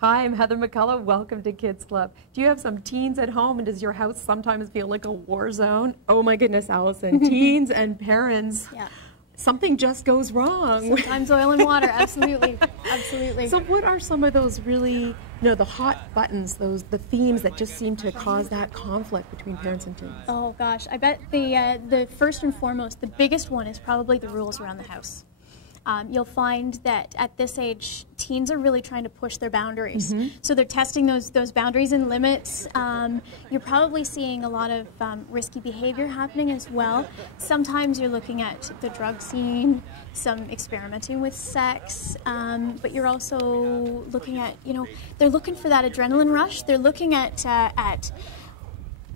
Hi, I'm Heather McCullough. Welcome to Kids Club. Do you have some teens at home, and does your house sometimes feel like a war zone? Oh my goodness, Allison. Teens and parents. Yeah. Something just goes wrong. Sometimes oil and water, absolutely, absolutely. So what are some of those really, the hot buttons, the themes that just seem to cause that conflict between parents and teens? Oh gosh, I bet the first and foremost, the biggest one is probably the rules around the house. You'll find that at this age, teens are really trying to push their boundaries. So they're testing those boundaries and limits. You're probably seeing a lot of risky behavior happening as well. Sometimes you're looking at the drug scene, some experimenting with sex, but you're also looking at, they're looking for that adrenaline rush. They're looking at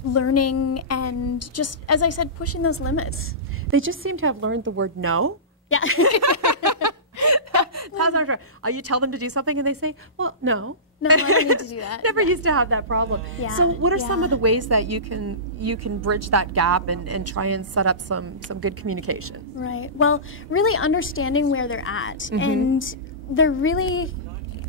learning and just, as I said, pushing those limits. They just seem to have learned the word no. Yeah. You tell them to do something and they say, well, no. No, I don't need to do that. Never used to have that problem. Yeah. So what are some of the ways that you can bridge that gap and try and set up some good communication? Right. Well, really understanding where they're at. And they're really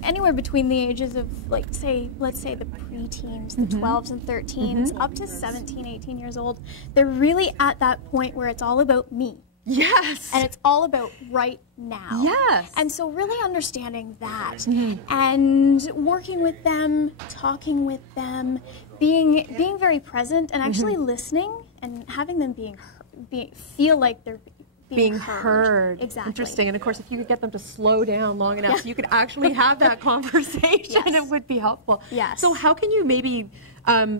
anywhere between the ages of, let's say the preteens, the 12s and 13s, up to 17, 18 years old. They're really at that point where it's all about me. Yes. And it's all about right now. Yes. And so really understanding that and working with them, talking with them, being very present and actually listening and having them feel like they're being heard. Exactly. Interesting. And of course, if you could get them to slow down long enough so you could actually have that conversation, it would be helpful. Yes. So how can you maybe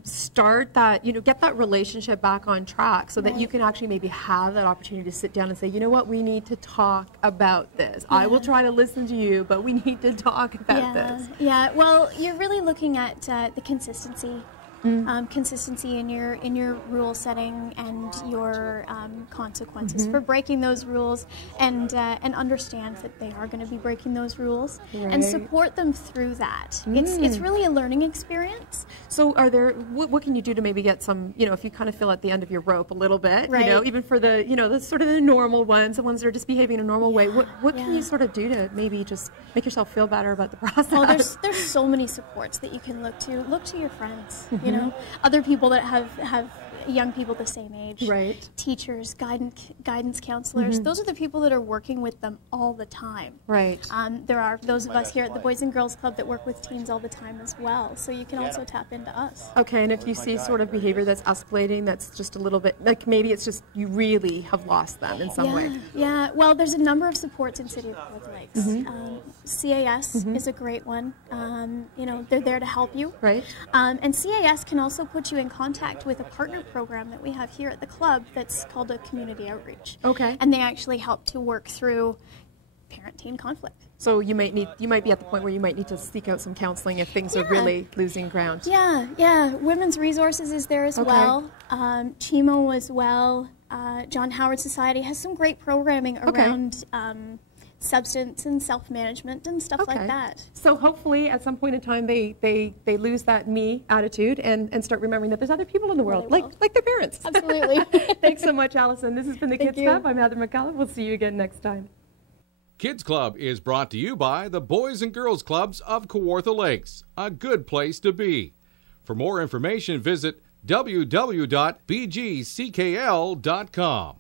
start that, get that relationship back on track so that you can actually maybe have that opportunity to sit down and say, you know what, we need to talk about this. I will try to listen to you, but we need to talk about this. Yeah, well, you're really looking at the consistency. Consistency in your rule setting and your consequences for breaking those rules, and understand that they are going to be breaking those rules, and support them through that. It's really a learning experience. So are there, what can you do to maybe get some, if you kind of feel at the end of your rope a little bit, even for the, the sort of the normal ones, the ones that are just behaving in a normal way, what can you sort of do to maybe just make yourself feel better about the process? Well, there's so many supports that you can look to. Look to your friends, other people that have young people the same age, teachers, guidance counselors. Those are the people that are working with them all the time. There are those of us here at the Boys and Girls Club that work with teens all the time as well, so you can also tap into us. Okay, and if you see sort of behavior that's escalating, that's just a little bit, like maybe it's just you really have lost them in some way. Yeah, well, there's a number of supports in City of Kawartha Lakes. CAS is a great one. They're there to help you. And CAS can also put you in contact with a partner program that we have here at the club that's called a community outreach. And they actually help to work through parent-teen conflict. So you might be at the point where you might need to seek out some counseling if things are really losing ground. Yeah. Women's Resources is there as well. CHIMO as well. John Howard Society has some great programming around substance and self-management and stuff like that. So hopefully at some point in time they lose that me attitude and start remembering that there's other people in the world, like their parents. Absolutely. Thanks so much, Allison. This has been the Kids Club. I'm Heather McCullough. We'll see you again next time. Kids Club is brought to you by the Boys and Girls Clubs of Kawartha Lakes, a good place to be. For more information, visit www.bgckl.com.